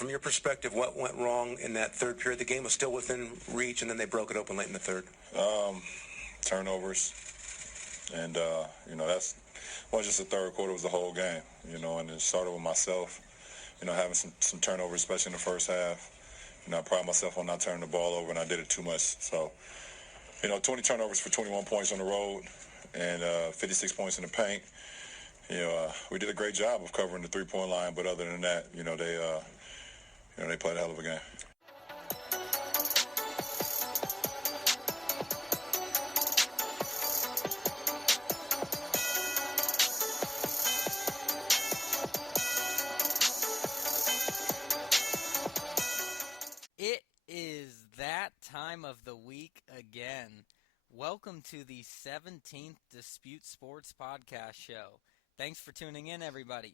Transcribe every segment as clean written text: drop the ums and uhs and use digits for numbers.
From your perspective, what went wrong in that third period? The game was still within reach, and then they broke it open late in the third. Turnovers. And, that's wasn't just the third quarter, it was the whole game, and it started with myself, having some turnovers, especially in the first half. I pride myself on not turning the ball over, and I did it too much. So, 20 turnovers for 21 points on the road and 56 points in the paint. We did a great job of covering the three-point line, but other than that, they played a hell of a game. It is that time of the week again. Welcome to the 17th Dispute Sports Podcast Show. Thanks for tuning in, everybody.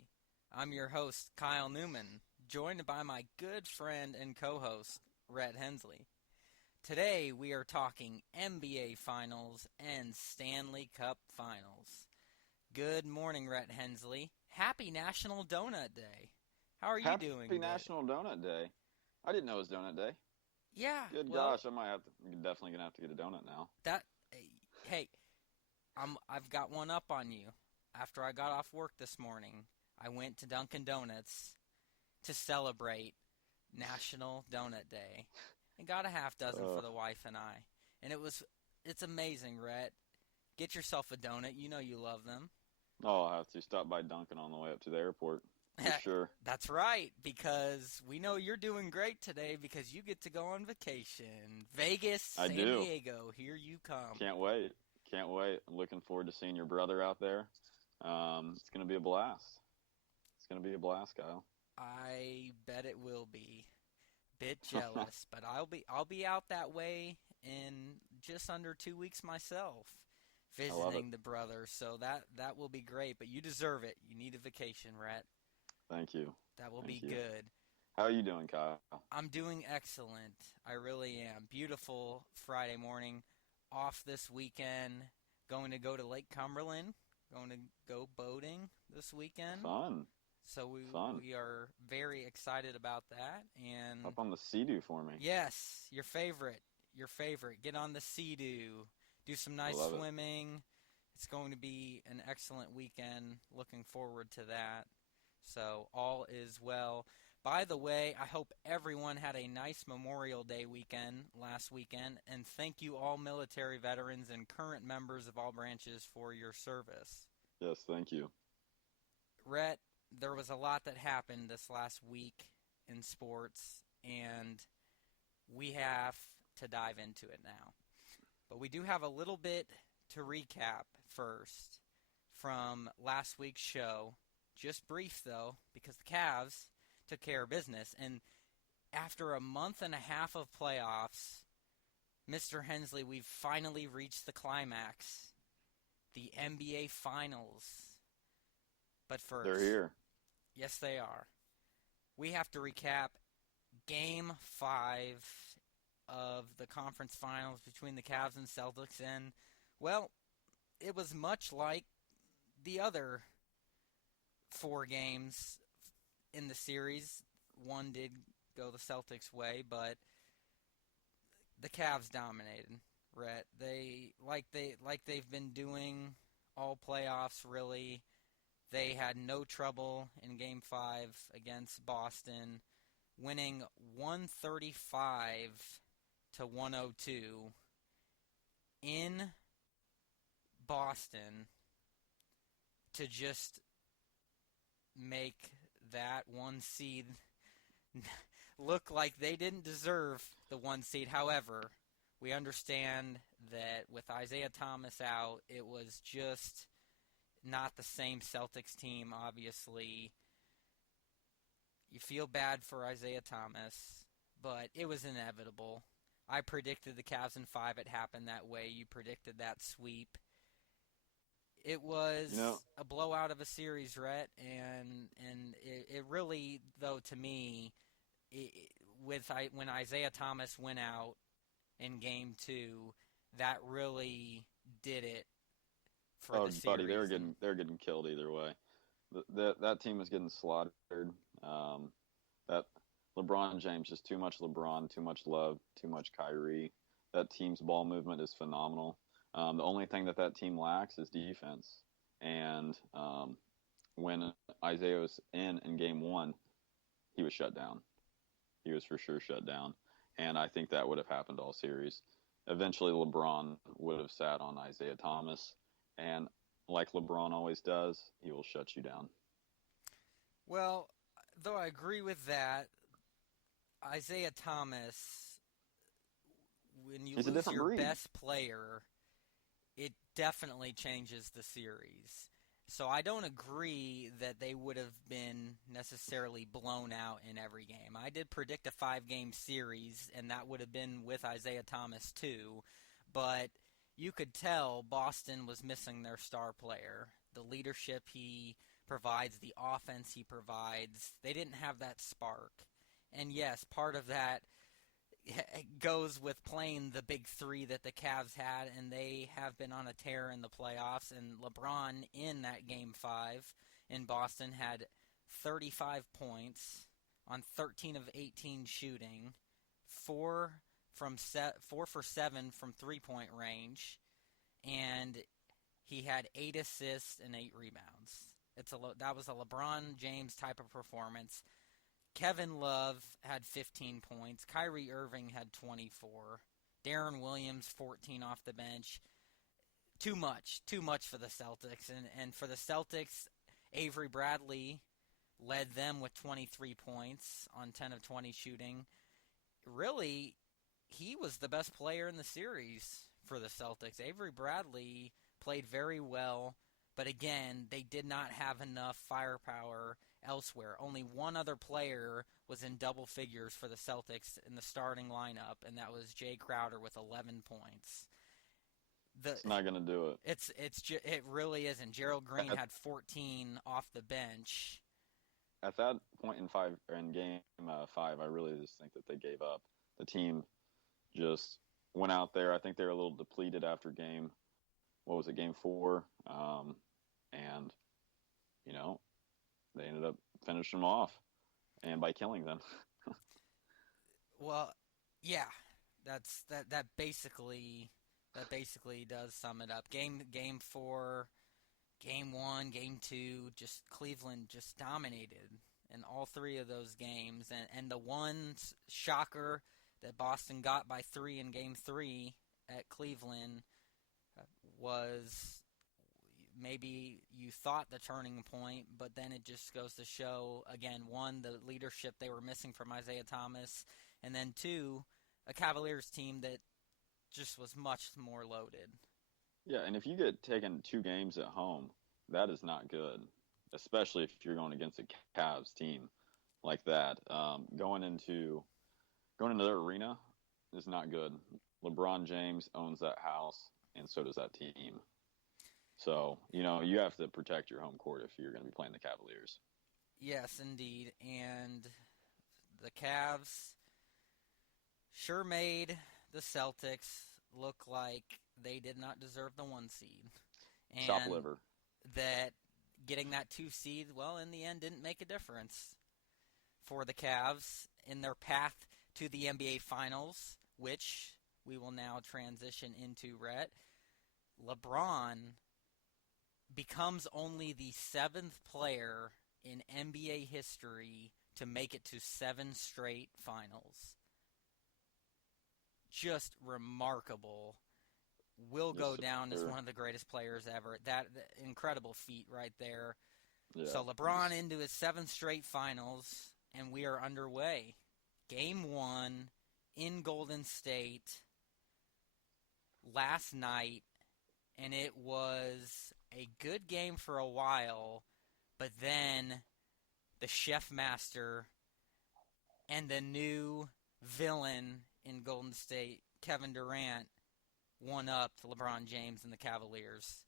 I'm your host, Kyle Neumann, joined by my good friend and co-host, Rhett Hensley. Today, we are talking NBA Finals and Stanley Cup Finals. Good morning, Rhett Hensley. Happy National Donut Day. How are you doing? Happy National Donut Day. I didn't know it was Donut Day. Yeah. Good gosh, I'm definitely gonna have to get a donut now. Hey, I've got one up on you. After I got off work this morning, I went to Dunkin' Donuts to celebrate National Donut Day and got a half dozen for the wife and I. And it's amazing, Rhett. Get yourself a donut. You know you love them. Oh, I'll have to stop by Dunkin' on the way up to the airport. For sure. That's right, because we know you're doing great today because you get to go on vacation. Vegas, San Diego, here you come. Can't wait. I'm looking forward to seeing your brother out there. It's going to be a blast. Kyle. I bet it will be. Bit jealous, but I'll be out that way in just under 2 weeks myself, visiting the brother. So that will be great. But you deserve it. You need a vacation, Rhett. Thank you. That will be good. How are you doing, Kyle? I'm doing excellent. I really am. Beautiful Friday morning. Off this weekend. Going to go to Lake Cumberland. Going to go boating this weekend. Fun. So we are very excited about that. And up on the Sea-Doo for me. Yes, your favorite. Get on the Sea-Doo. Do some nice swimming. It's going to be an excellent weekend. Looking forward to that. So all is well. By the way, I hope everyone had a nice Memorial Day weekend last weekend, and thank you all military veterans and current members of all branches for your service. Yes, thank you. Rhett, there was a lot that happened this last week in sports, and we have to dive into it now. But we do have a little bit to recap first from last week's show. Just brief, though, because the Cavs took care of business. And after a month and a half of playoffs, Mr. Hensley, we've finally reached the climax, the NBA Finals. But first, they're here. Yes, they are. We have to recap Game 5 of the conference finals between the Cavs and Celtics. And, well, it was much like the other 4 games in the series. One did go the Celtics' way, but the Cavs dominated. Rhett, they've been doing all playoffs. Really, they had no trouble in Game 5 against Boston, winning 135 to 102 in Boston to just make that 1 seed look like they didn't deserve the 1 seed. However, we understand that with Isaiah Thomas out, it was just not the same Celtics team, obviously. You feel bad for Isaiah Thomas, but it was inevitable. I predicted the Cavs in 5. It happened that way. You predicted that sweep. It was a blowout of a series, Rhett, and it really, though, to me, when Isaiah Thomas went out in Game 2, that really did it for the series. Buddy, they're getting killed either way. That team was getting slaughtered. LeBron James, just too much LeBron, too much love, too much Kyrie. That team's ball movement is phenomenal. The only thing that team lacks is defense. And when Isaiah was in Game 1, he was shut down. He was for sure shut down. And I think that would have happened all series. Eventually, LeBron would have sat on Isaiah Thomas. And like LeBron always does, he will shut you down. Well, though I agree with that, Isaiah Thomas, when you lose your best player, it definitely changes the series. So I don't agree that they would have been necessarily blown out in every game. I did predict a 5-game series, and that would have been with Isaiah Thomas too. But you could tell Boston was missing their star player. The leadership he provides, the offense he provides, they didn't have that spark. And yes, part of that goes with playing the big three that the Cavs had, and they have been on a tear in the playoffs. And LeBron in that Game 5 in Boston had 35 points on 13 of 18 shooting, 4 for 7 from three-point range, and he had 8 assists and 8 rebounds. That was a LeBron James type of performance. Kevin Love had 15 points. Kyrie Irving had 24. Deron Williams, 14 off the bench. Too much for the Celtics. And for the Celtics, Avery Bradley led them with 23 points on 10 of 20 shooting. Really, he was the best player in the series for the Celtics. Avery Bradley played very well, but again, they did not have enough firepower elsewhere. Only one other player was in double figures for the Celtics in the starting lineup, and that was Jay Crowder with 11 points. It's not going to do it. It really isn't. Gerald Green had 14 off the bench. At that point in Game 5, I really just think that they gave up. The team just went out there. I think they were a little depleted after Game 4? And, they ended up finishing them off, and by killing them. Well, yeah, that basically does sum it up. Game 4, Game 1, Game 2, just Cleveland just dominated in all 3 of those games, and the one shocker that Boston got by 3 in Game 3 at Cleveland was maybe you thought the turning point, but then it just goes to show, again, 1, the leadership they were missing from Isaiah Thomas, and then 2, a Cavaliers team that just was much more loaded. Yeah, and if you get taken 2 games at home, that is not good, especially if you're going against a Cavs team like that. Going into their arena is not good. LeBron James owns that house, and so does that team. So, you have to protect your home court if you're going to be playing the Cavaliers. Yes, indeed. And the Cavs sure made the Celtics look like they did not deserve the 1 seed. And chop liver. That getting that 2 seed, well, in the end, didn't make a difference for the Cavs in their path to the NBA Finals, which we will now transition into, Rhett. LeBron becomes only the 7th player in NBA history to make it to 7 straight finals. Just remarkable. Will go down as one of the greatest players ever. That incredible feat right there. Yeah. So LeBron into his 7th straight finals, and we are underway. Game 1 in Golden State last night, and it was a good game for a while, but then the chef master and the new villain in Golden State, Kevin Durant, won up to LeBron James and the Cavaliers,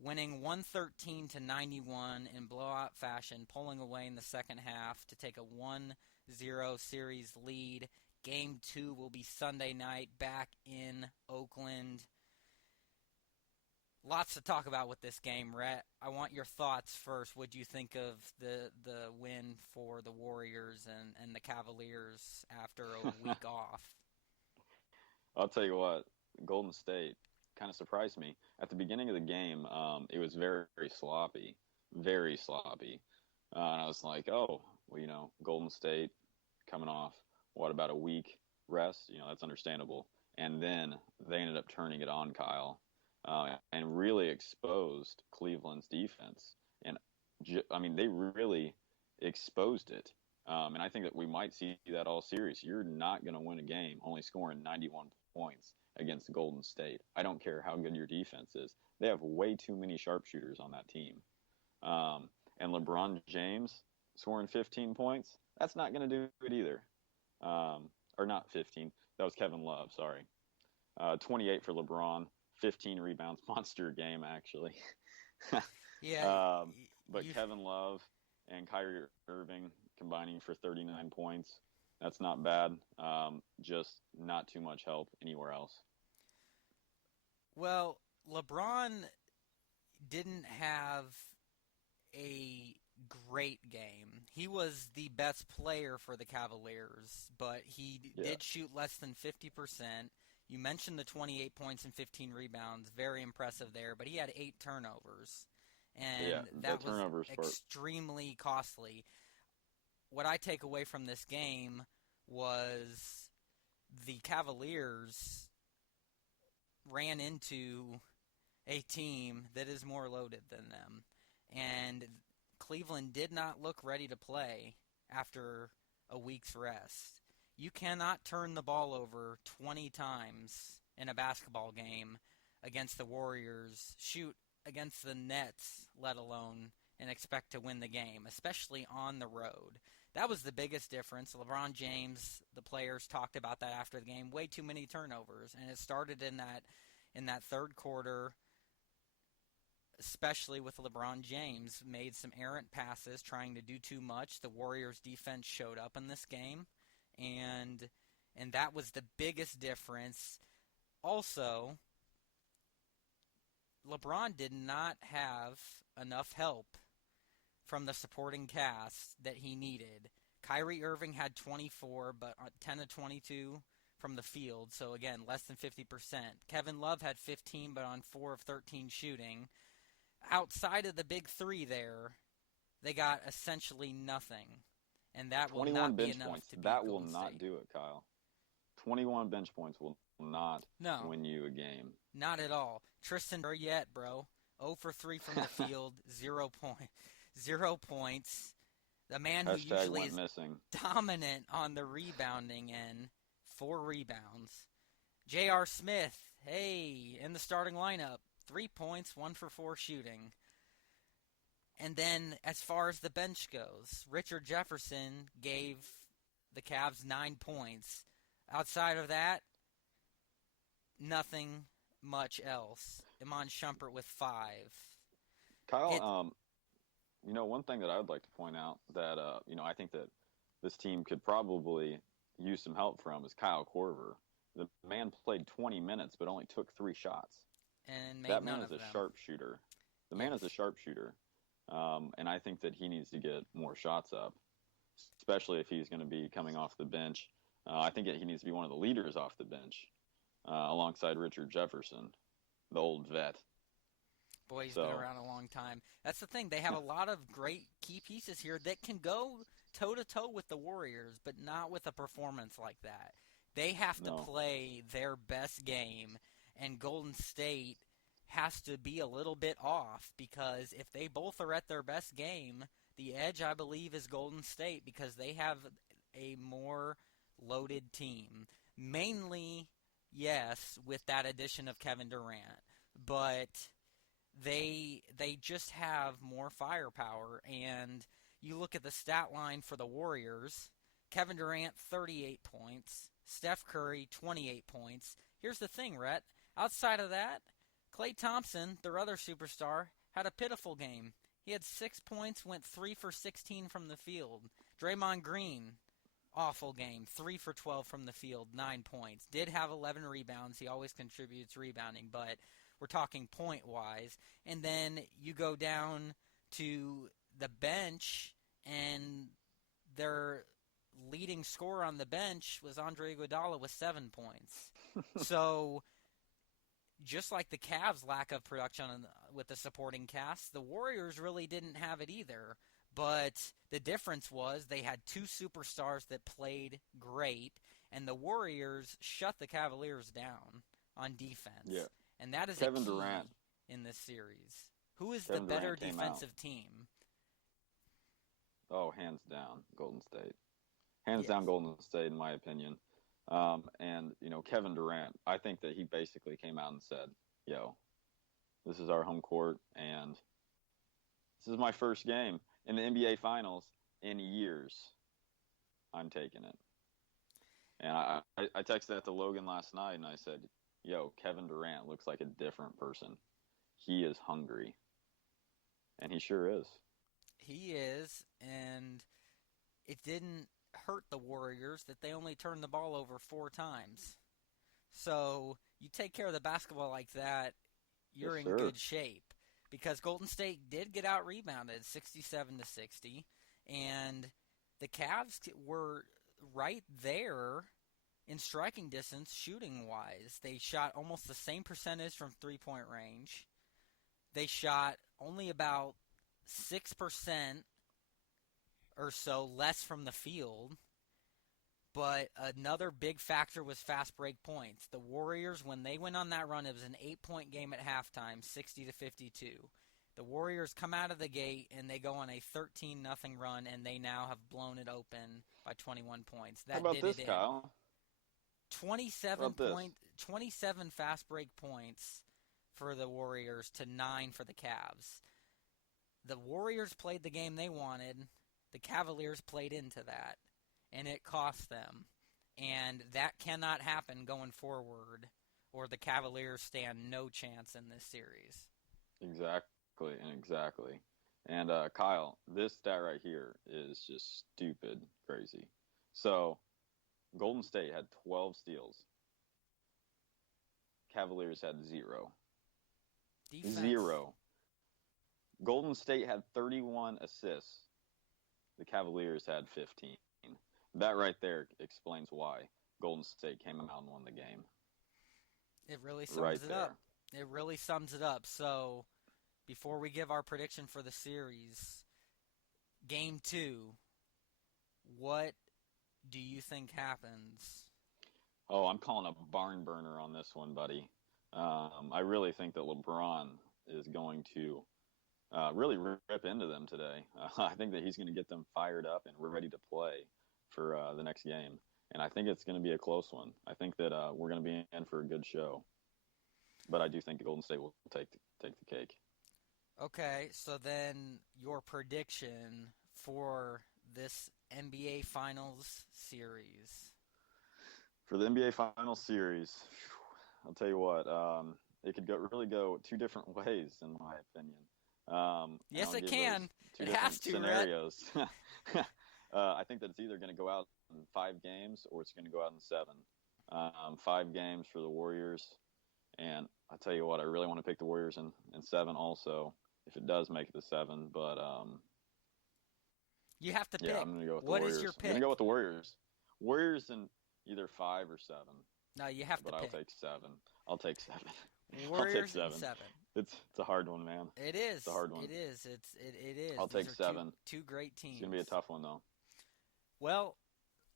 winning 113-91 in blowout fashion, pulling away in the second half to take a 1-0 series lead. Game 2 will be Sunday night back in Oakland. Lots to talk about with this game, Rhett. I want your thoughts first. What do you think of the win for the Warriors and the Cavaliers after a week off? I'll tell you what, Golden State kind of surprised me. At the beginning of the game, it was very, very sloppy, very sloppy. And I was like, oh, well, Golden State coming off, what, about a week rest? That's understandable. And then they ended up turning it on, Kyle, and really exposed Cleveland's defense. And, they really exposed it. And I think that we might see that all series. You're not going to win a game only scoring 91 points against Golden State. I don't care how good your defense is. They have way too many sharpshooters on that team. And LeBron James scoring 15 points, that's not going to do it either. Or not 15. That was Kevin Love, sorry. 28 for LeBron, 15 rebounds. Monster game, actually. Yeah. But Kevin Love and Kyrie Irving combining for 39 points. That's not bad. Just not too much help anywhere else. Well, LeBron didn't have a great game. He was the best player for the Cavaliers, but he did shoot less than 50%. You mentioned the 28 points and 15 rebounds. Very impressive there, but he had 8 turnovers, and that was extremely costly. What I take away from this game was the Cavaliers ran into a team that is more loaded than them. And Cleveland did not look ready to play after a week's rest. You cannot turn the ball over 20 times in a basketball game against the Warriors, shoot against the Nets, let alone, and expect to win the game, especially on the road. That was the biggest difference. LeBron James, the players talked about that after the game. Way too many turnovers, and it started in that third quarter, especially with LeBron James. Made some errant passes, trying to do too much. The Warriors' defense showed up in this game, and that was the biggest difference. Also, LeBron did not have enough help from the supporting cast that he needed. Kyrie Irving had 24, but 10 of 22 from the field, so again, less than 50%. Kevin Love had 15, but on 4 of 13 shooting. Outside of the big three there, they got essentially nothing, and that will not be enough to beat That will Golden not State. do it, Kyle. 21 bench points will not win you a game. Not at all. Tristan yet, bro. 0 for 3 from the field, 0 points. The man who usually is missing. dominant on the rebounding end, 4 rebounds. J.R. Smith, hey, in the starting lineup, 3 points, 1 for 4 shooting. And then as far as the bench goes, Richard Jefferson gave the Cavs 9 points. Outside of that, nothing much else. Iman Shumpert with 5. Kyle, one thing that I would like to point out that, I think that this team could probably use some help from is Kyle Korver. The man played 20 minutes but only took 3 shots. And made that none man of is them. A sharpshooter. The man is a sharpshooter. And I think that he needs to get more shots up, especially if he's going to be coming off the bench. I think that he needs to be one of the leaders off the bench alongside Richard Jefferson, the old vet. Boy, he's been around a long time. That's the thing. They have a lot of great key pieces here that can go toe-to-toe with the Warriors, but not with a performance like that. They have to play their best game, and Golden State has to be a little bit off, because if they both are at their best game, the edge, I believe, is Golden State, because they have a more loaded team. Mainly, yes, with that addition of Kevin Durant, but they just have more firepower. And you look at the stat line for the Warriors, Kevin Durant, 38 points, Steph Curry, 28 points. Here's the thing, Rhett. Outside of that, Klay Thompson, their other superstar, had a pitiful game. He had 6 points, went 3 for 16 from the field. Draymond Green, awful game, 3 for 12 from the field, 9 points. Did have 11 rebounds. He always contributes rebounding, but we're talking point-wise. And then you go down to the bench, and their leading scorer on the bench was Andre Iguodala with 7 points. So just like the Cavs' lack of production with the supporting cast, the Warriors really didn't have it either. But the difference was they had 2 superstars that played great, and the Warriors shut the Cavaliers down on defense. Yeah. And that is Kevin a key Durant in this series. Who is Kevin the better Durant came defensive team? Oh, hands down, Golden State. Hands Yes. down, Golden State, in my opinion. And, Kevin Durant, I think that he basically came out and said, yo, this is our home court, and this is my first game in the NBA Finals in years. I'm taking it. And I texted that to Logan last night, and I said, yo, Kevin Durant looks like a different person. He is hungry. And he sure is. He is, and it didn't hurt the Warriors that they only turned the ball over 4 times. So you take care of the basketball like that, you're Yes, in sir. good shape. Because Golden State did get out-rebounded 67-60, and the Cavs were right there in striking distance shooting-wise. They shot almost the same percentage from three-point range. They shot only about 6% or so less from the field. But another big factor was fast break points. The Warriors, when they went on that run, it was an 8-point game at halftime, 60-52. The Warriors come out of the gate and they go on a 13-0 run, and they now have blown it open by 21 points. That How about did this, it in. Kyle? 27 fast break points for the Warriors to 9 for the Cavs. The Warriors played the game they wanted. The Cavaliers played into that, and it cost them. And that cannot happen going forward, or the Cavaliers stand no chance in this series. Exactly. And Kyle, this stat right here is just stupid crazy. So, Golden State had 12 steals. Cavaliers had 0. Defense. 0. Golden State had 31 assists. The Cavaliers had 15. That right there explains why Golden State came out and won the game. It really sums Right it there. up. It really sums it up. So, before we give our prediction for the series, Game 2, what do you think happens? Oh, I'm calling a barn burner on this one, buddy. I really think that LeBron is going to really rip into them today. I think that he's going to get them fired up and ready to play for the next game. And I think it's going to be a close one. I think that we're going to be in for a good show. But I do think the Golden State will take the cake. Okay, so then your prediction for this NBA Finals series. For the NBA Finals series, I'll tell you what, it could really go 2 different ways, in my opinion. Yes, I'll it give can. those 2 It has different to, Rhett. scenarios. I think that it's either going to go out in 5 games or it's going to go out in 7. 5 games for the Warriors. And I'll tell you what, I really want to pick the Warriors in 7 also, if it does make it to 7. But, You have to pick. yeah, I'm going to go with the What Warriors. is your I'm going pick? to go with the Warriors. Warriors in either 5 or 7. No, you have to But I'll pick. take 7. I'll take 7. Warriors I'll in take 7. It's a hard one, man. It is. It's a hard one. It is. It is. I'll These take are 7. Two great teams. It's going to be a tough one, though. Well,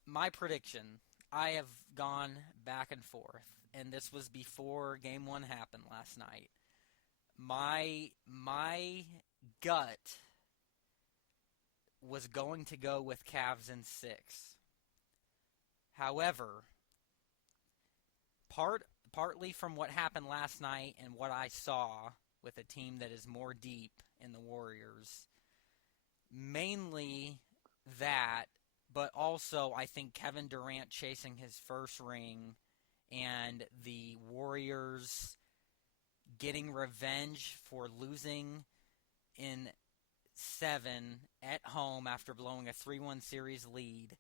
my prediction, I have gone back and forth, and this was before Game 1 happened last night. My gut was going to go with Cavs in 6. However, partly from what happened last night and what I saw with a team that is more deep in the Warriors, mainly that, but also I think Kevin Durant chasing his first ring and the Warriors getting revenge for losing in 7 at home after blowing a 3-1 series lead.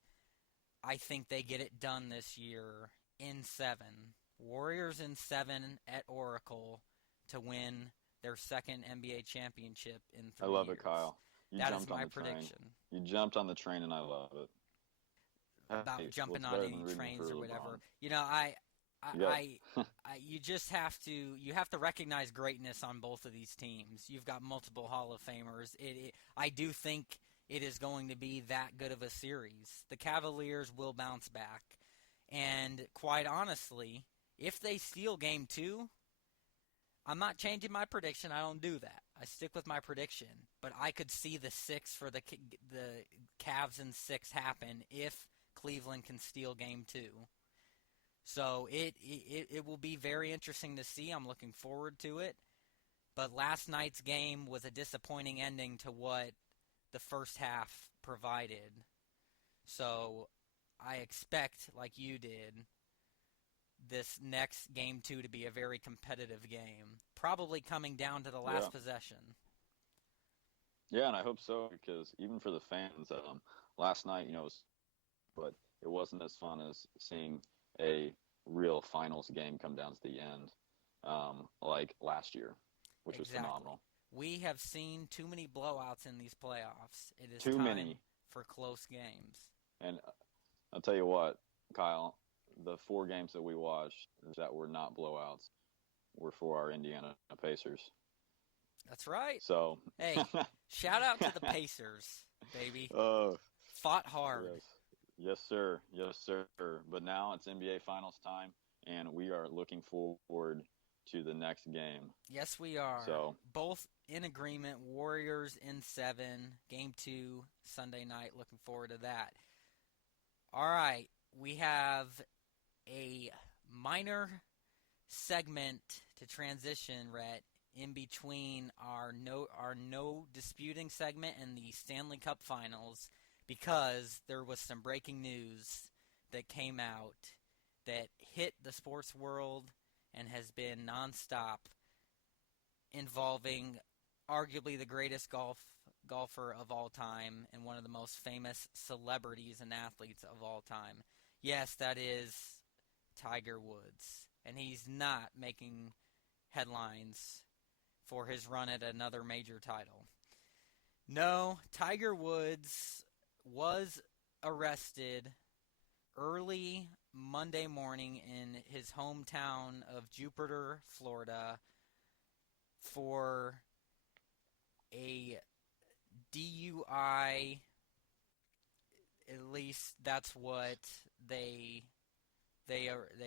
I think they get it done this year in 7. Warriors in 7 at Oracle to win their second NBA championship in 3 I love years. it, Kyle. That is my prediction. You jumped on the train, and I love it. About Hey, jumping what's on better any than rooting trains for or LeBron? whatever. You just have to recognize greatness on both of these teams. You've got multiple Hall of Famers. I do think it is going to be that good of a series. The Cavaliers will bounce back, and quite honestly, if they steal Game 2, I'm not changing my prediction. I don't do that. I stick with my prediction. But I could see the 6 for the Cavs and 6 happen if Cleveland can steal Game 2. So it will be very interesting to see. I'm looking forward to it. But last night's game was a disappointing ending to what the first half provided. So I expect, like you did, this next Game 2 to be a very competitive game. Probably coming down to the last possession. Yeah, and I hope so, because even for the fans, last night, but it wasn't as fun as seeing a real finals game come down to the end, like last year, which was phenomenal. We have seen too many blowouts in these playoffs. It is too time many for close games. And I'll tell you what, Kyle, the 4 games that we watched that were not blowouts were for our Indiana Pacers. That's right. So, hey, shout out to the Pacers, baby. Fought hard. Yes, sir. Yes, sir. But now it's NBA Finals time, and we are looking forward to the next game. Yes, we are. So, both in agreement. Warriors in 7. Game 2, Sunday night. Looking forward to that. All right. We have a minor segment to transition, Rhett, in between our no disputing segment and the Stanley Cup Finals, because there was some breaking news that came out that hit the sports world and has been nonstop, involving arguably the greatest golfer of all time and one of the most famous celebrities and athletes of all time. Yes, that is Tiger Woods, and he's not making headlines for his run at another major title. No, Tiger Woods was arrested early Monday morning in his hometown of Jupiter, Florida, for a DUI. At least that's what they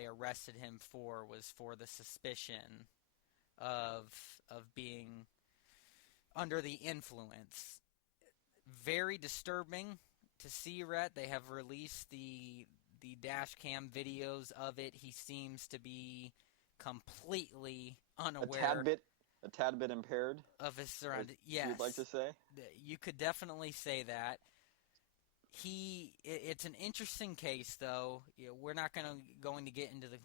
arrested him for, was for the suspicion of being under the influence. Very disturbing to see, Rhett. They have released the dash cam videos of it. He seems to be completely unaware. A tad bit impaired of his surroundings. Yes, you'd like to say. You could definitely say that. It's an interesting case, though. We're not going to get into the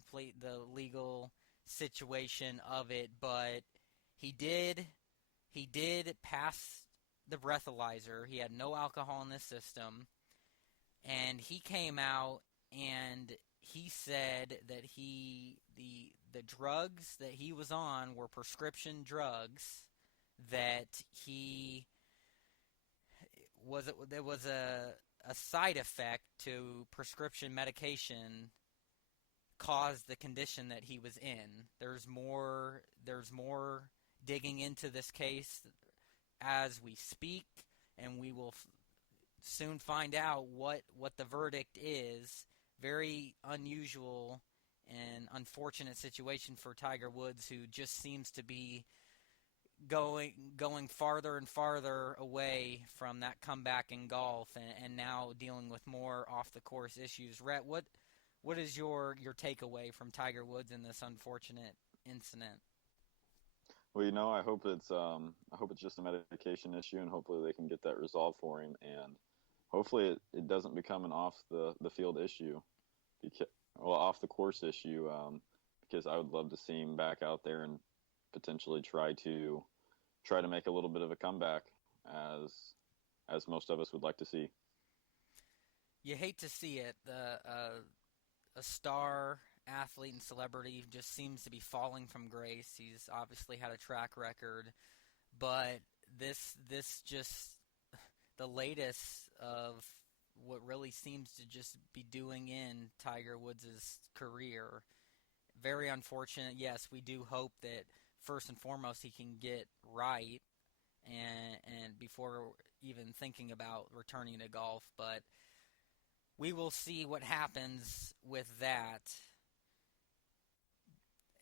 legal situation of it, but he did pass the breathalyzer. He had no alcohol in his system, and he came out and he said that the drugs that he was on were prescription drugs, that there was a side effect to prescription medication caused the condition that he was in. There's more digging into this case as we speak, and we will soon find out what the verdict is. Very unusual and unfortunate situation for Tiger Woods, who just seems to be going farther and farther away from that comeback in golf, and now dealing with more off-the-course issues. Rhett, what is your takeaway from Tiger Woods in this unfortunate incident? Well, I hope it's just a medication issue, and hopefully they can get that resolved for him, and hopefully it doesn't become an off the field issue, off the course issue, because I would love to see him back out there and potentially try to make a little bit of a comeback, as most of us would like to see. You hate to see it. A star athlete and celebrity just seems to be falling from grace. He's obviously had a track record, but this just the latest of what really seems to just be doing in Tiger Woods' career. Very unfortunate. Yes, we do hope that first and foremost he can get right and before even thinking about returning to golf, but we will see what happens with that.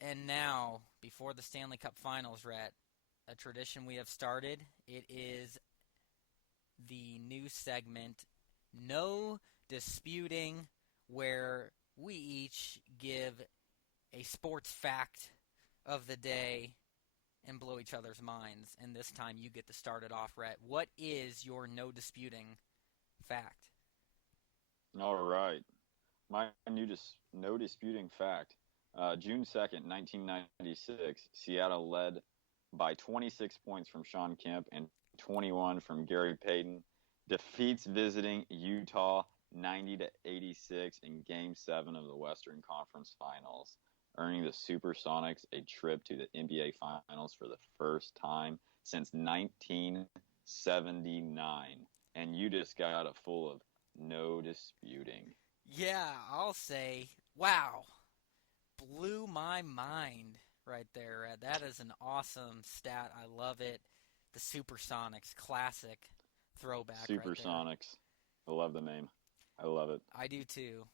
And now, before the Stanley Cup Finals, Rhett, a tradition we have started. It is the new segment, No Disputing, where we each give a sports fact of the day and blow each other's minds. And this time you get to start it off, Rhett. What is your No Disputing fact? All right. My no disputing fact. June 2nd, 1996, Seattle led by 26 points from Sean Kemp and 21 from Gary Payton. Defeats visiting Utah 90-86 in Game 7 of the Western Conference Finals, earning the Supersonics a trip to the NBA Finals for the first time since 1979. And you just got a full of no disputing. Yeah, I'll say, wow, blew my mind right there. That is an awesome stat. I love it. The Supersonics, classic throwback. Supersonics. Right I love the name. I love it. I do too.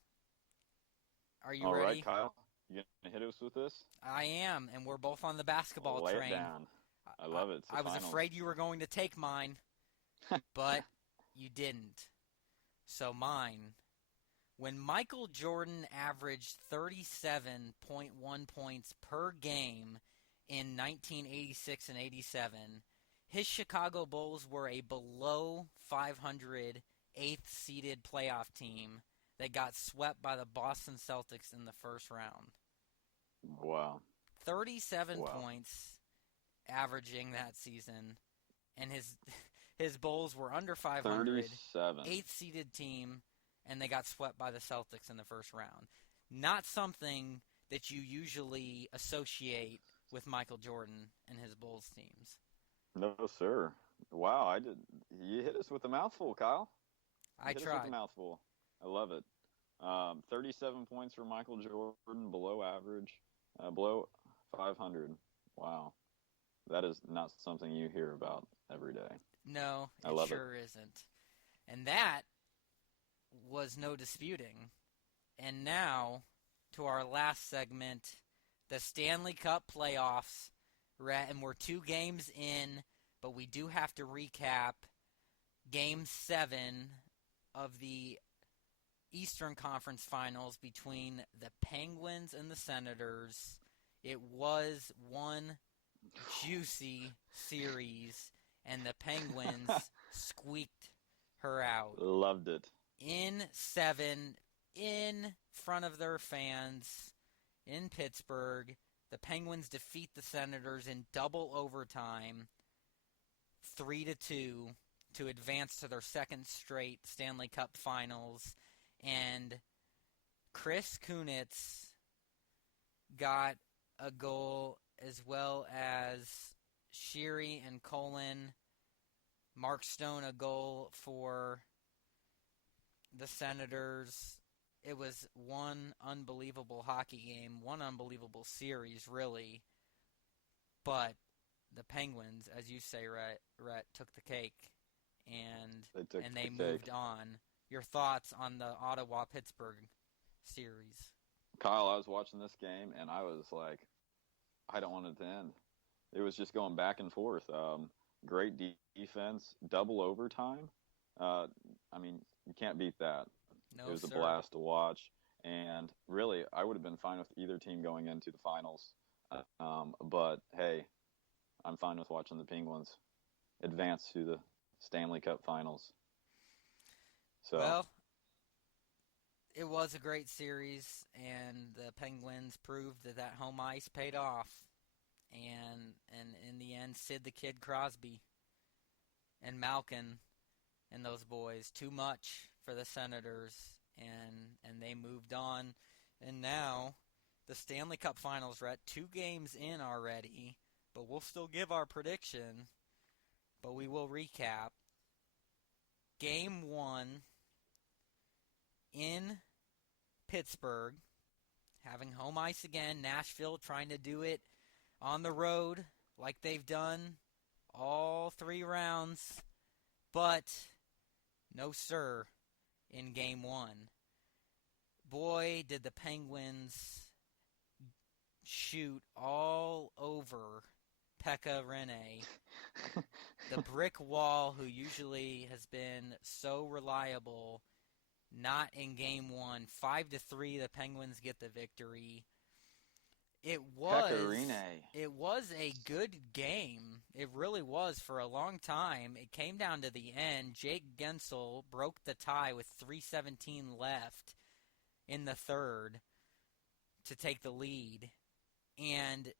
Are you All ready? All right, Kyle. You going to hit us with this? I am, and we're both on the basketball Lay train. it down. I love it. I was afraid you were going to take mine, but you didn't. So mine. When Michael Jordan averaged 37.1 points per game in 1986 and 87, his Chicago Bulls were a below 500 eighth-seeded playoff team that got swept by the Boston Celtics in the first round. Wow. 37 points averaging that season, and his Bulls were under 500, 37. eighth-seeded team, and they got swept by the Celtics in the first round. Not something that you usually associate with Michael Jordan and his Bulls teams. No, sir. Wow, you hit us with a mouthful, Kyle. I hit tried. Us with a mouthful. I love it. 37 points for Michael Jordan, below average, below 500. Wow. That is not something you hear about every day. No, I love sure isn't. And that was no disputing. And now to our last segment, the Stanley Cup playoffs. And we're 2 games in, but we do have to recap Game 7 of the Eastern Conference Finals between the Penguins and the Senators. It was one juicy series, and the Penguins squeaked her out. Loved it. In 7, in front of their fans, in Pittsburgh, the Penguins defeat the Senators in double overtime, 3-2, to advance to their second straight Stanley Cup Finals. And Chris Kunitz got a goal, as well as Sheary and Colin. Mark Stone a goal for the Senators. It was one unbelievable hockey game, one unbelievable series, really. But the Penguins, as you say, Rhett, took the cake, and they moved on. Your thoughts on the Ottawa-Pittsburgh series? Kyle, I was watching this game, and I was like, I don't want it to end. It was just going back and forth. Great defense, double overtime. I mean, you can't beat that. No, it was sir. a blast to watch. And really, I would have been fine with either team going into the finals. But, hey, I'm fine with watching the Penguins advance to the Stanley Cup Finals. So, well, it was a great series, and the Penguins proved that home ice paid off. And in the end, Sid the Kid Crosby and Malkin and those boys, too much for the Senators, and they moved on. And now the Stanley Cup Finals, Rhett. 2 games in already, but we'll still give our prediction, but we will recap. Game 1 in Pittsburgh, having home ice again. Nashville trying to do it on the road like they've done all 3 rounds, but no sir in Game 1. Boy, did the Penguins shoot all over Pekka Rinne, the brick wall who usually has been so reliable. Not in Game 1. 5-3, the Penguins get the victory. It was a good game. It really was for a long time. It came down to the end. Jake Gensel broke the tie with 3:17 left in the third to take the lead. And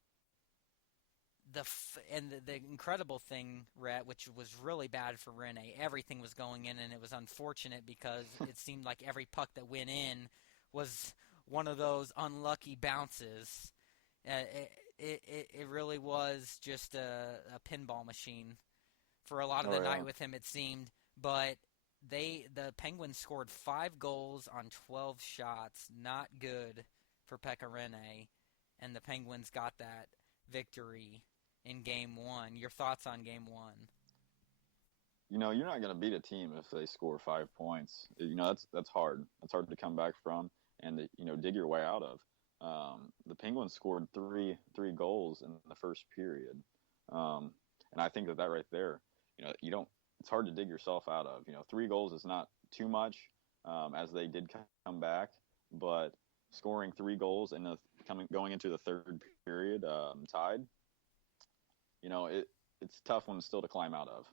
the incredible thing, Rhett, which was really bad for Rinne, everything was going in, and it was unfortunate because it seemed like every puck that went in was one of those unlucky bounces. It really was just a pinball machine for a lot of the night with him, it seemed. But the Penguins scored 5 goals on 12 shots. Not good for Pekka Rinne, and the Penguins got that victory in Game 1. Your thoughts on Game 1? You're not going to beat a team if they score 5 points. That's hard. That's hard to come back from and to, dig your way out of. The Penguins scored three goals in the first period, and I think that right there, it's hard to dig yourself out of. 3 goals is not too much, as they did come back, but scoring 3 goals and going into the third period tied. It's a tough one still to climb out of.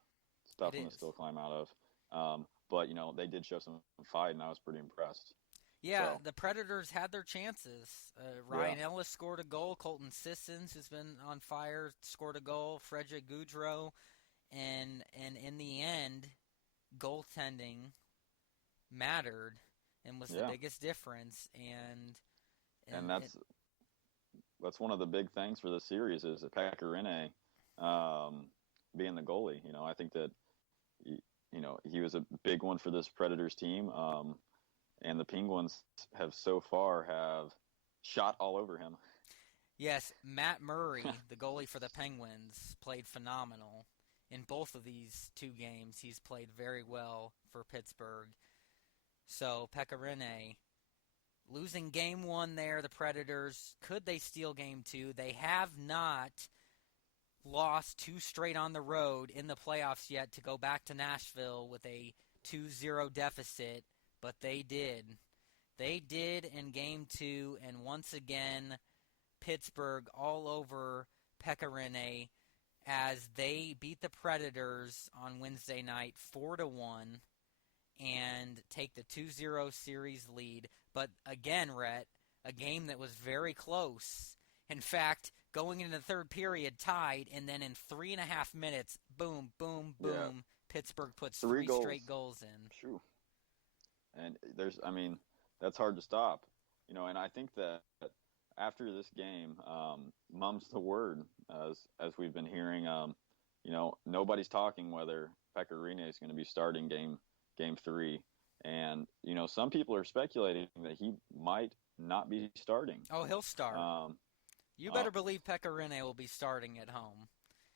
It's a tough one to still climb out of. But, they did show some fight, and I was pretty impressed. Yeah, the Predators had their chances. Ryan Ellis scored a goal. Colton Sissons, who's been on fire, scored a goal. Frederick Goudreau. And in the end, goaltending mattered and was the biggest difference. And that's one of the big things for the series is that Pekka Rinne being the goalie. I think that he was a big one for this Predators team. And the Penguins have so far shot all over him. Yes, Matt Murray, the goalie for the Penguins, played phenomenal in both of these 2 games. He's played very well for Pittsburgh. So Pekka Rinne losing Game 1 there, the Predators. Could they steal Game 2? They have not lost 2 straight on the road in the playoffs yet to go back to Nashville with a 2-0 deficit, but they did. They did in Game 2, and once again, Pittsburgh all over Pekka Rinne as they beat the Predators on Wednesday night 4-1 and take the 2-0 series lead. But again, Rhett, a game that was very close. In fact, going into the third period tied, and then in 3.5 minutes, boom, boom, boom, Pittsburgh puts 3 straight goals in. True. And that's hard to stop. And I think that after this game, mum's the word, as we've been hearing. Nobody's talking whether Pekka Rinne is going to be starting game 3. And, some people are speculating that he might not be starting. Oh, he'll start. You better believe Pekka Rinne will be starting at home.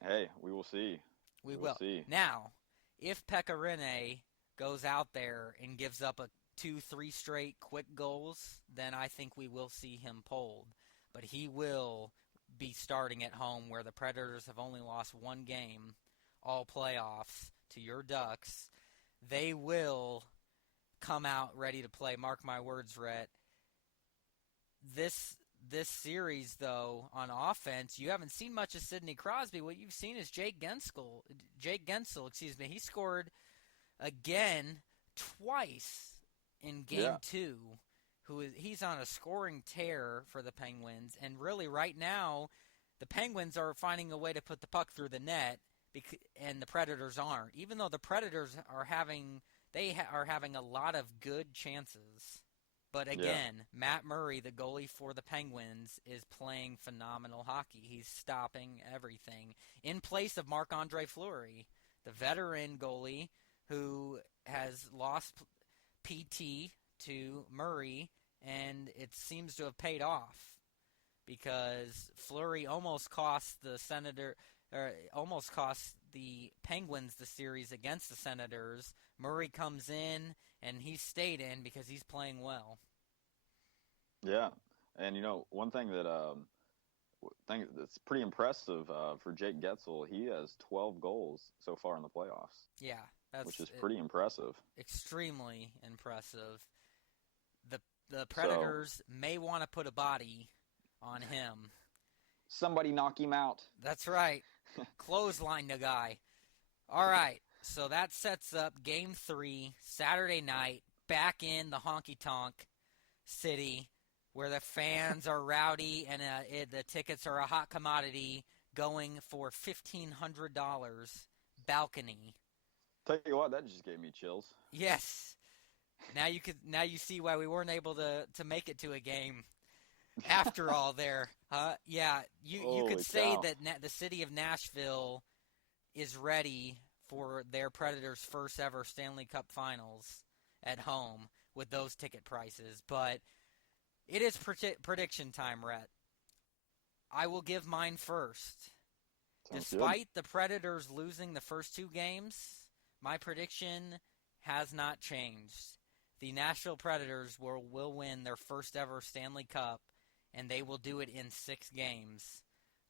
Hey, we will see. We will see. Now, if Pekka Rinne goes out there and gives up 2-3 straight quick goals, then I think we will see him pulled. But he will be starting at home, where the Predators have only lost 1 game all playoffs to your Ducks. They will come out ready to play. Mark my words, Rhett. This series, though, on offense, you haven't seen much of Sidney Crosby. What you've seen is Jake Gensel, he scored again twice in Game 2. He's on a scoring tear for the Penguins, and really right now the Penguins are finding a way to put the puck through the net, and the Predators aren't. Even though the Predators are having a lot of good chances. But again, Matt Murray, the goalie for the Penguins, is playing phenomenal hockey. He's stopping everything in place of Marc-Andre Fleury, the veteran goalie who has lost PT to Murray, and it seems to have paid off because Fleury almost cost the Penguins the series against the Senators. Murray comes in, and he stayed in because he's playing well. Yeah, and one thing that's pretty impressive for Jake Getzel, he has 12 goals so far in the playoffs. Yeah, which is pretty impressive. Extremely impressive. The Predators may want to put a body on him. Somebody knock him out. That's right. Clothesline the guy. All right, so that sets up Game 3, Saturday night, back in the honky-tonk city where the fans are rowdy and the tickets are a hot commodity, going for $1,500 balcony. Tell you what, that just gave me chills. Yes. Now you see why we weren't able to make it to a game after all there. Yeah, you could say that the city of Nashville is ready for their Predators' first ever Stanley Cup Finals at home with those ticket prices. But it is prediction time, Rhett. I will give mine first. Sounds Despite the Predators losing the first two games, my prediction has not changed. The Nashville Predators will win their first ever Stanley Cup, and they will do it in 6 games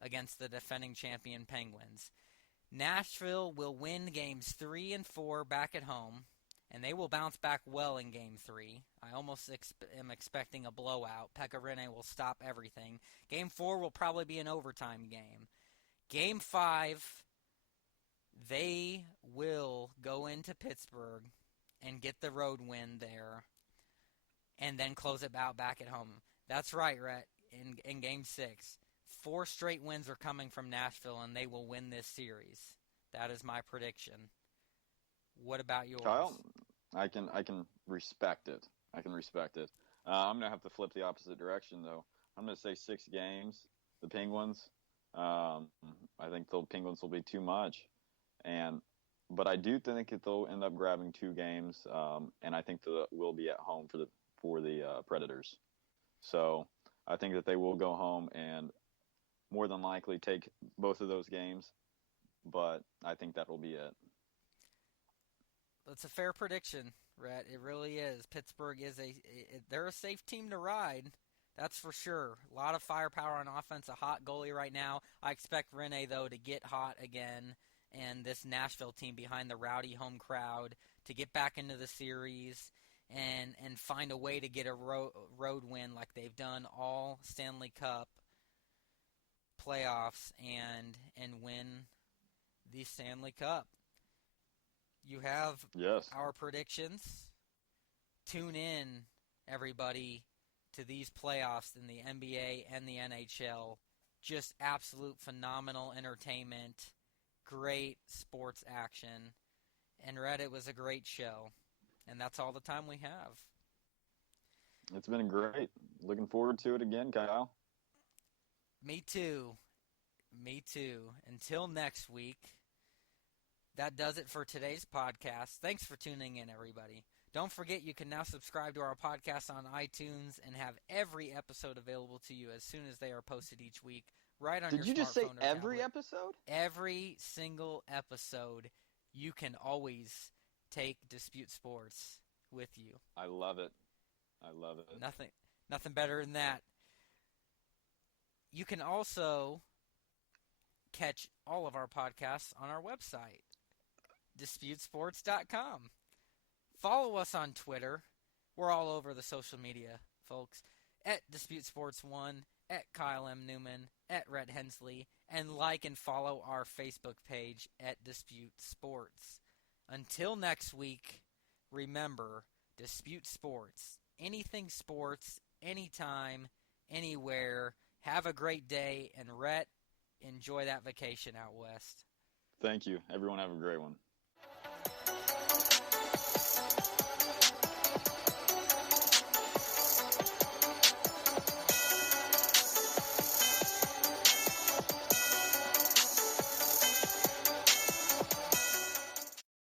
against the defending champion Penguins. Nashville will win games 3 and 4 back at home, and they will bounce back well in Game 3. I almost am expecting a blowout. Pekka Rinne will stop everything. Game 4 will probably be an overtime game. Game 5, they will go into Pittsburgh and get the road win there, and then close it out back at home. That's right, Rhett. In Game 6, 4 straight wins are coming from Nashville, and they will win this series. That is my prediction. What about yours? Kyle, I can respect it. I'm going to have to flip the opposite direction, though. I'm going to say 6 games. The Penguins. I think the Penguins will be too much, but I do think that they'll end up grabbing 2 games, and I think that will be at home for the Predators. So I think that they will go home and more than likely take both of those games, but I think that will be it. That's a fair prediction, Rhett. It really is. Pittsburgh is they're a safe team to ride. That's for sure. A lot of firepower on offense, a hot goalie right now. I expect Rinne, though, to get hot again, and this Nashville team behind the rowdy home crowd to get back into the series and find a way to get a road win like they've done all Stanley Cup playoffs and win the Stanley Cup. You have our predictions. Tune in, everybody, to these playoffs in the NBA and the NHL. Just absolute phenomenal entertainment, great sports action, and Rhett, it was a great show. And that's all the time we have. It's been great. Looking forward to it again, Kyle. Me too. Until next week, that does it for today's podcast. Thanks for tuning in, everybody. Don't forget you can now subscribe to our podcast on iTunes and have every episode available to you as soon as they are posted each week, right on your smartphone. Did you just say or every tablet. episode? Every single episode. You can always take Dispute Sports with you. I love it. Nothing better than that. You can also catch all of our podcasts on our website, DisputeSports.com. Follow us on Twitter. We're all over the social media, folks. At DisputeSports1, at Kyle M. Neumann, at Rhett Hensley, and like and follow our Facebook page at Dispute Sports. Until next week, remember, Dispute Sports. Anything sports, anytime, anywhere. Have a great day, and Rhett, enjoy that vacation out west. Thank you. Everyone have a great one.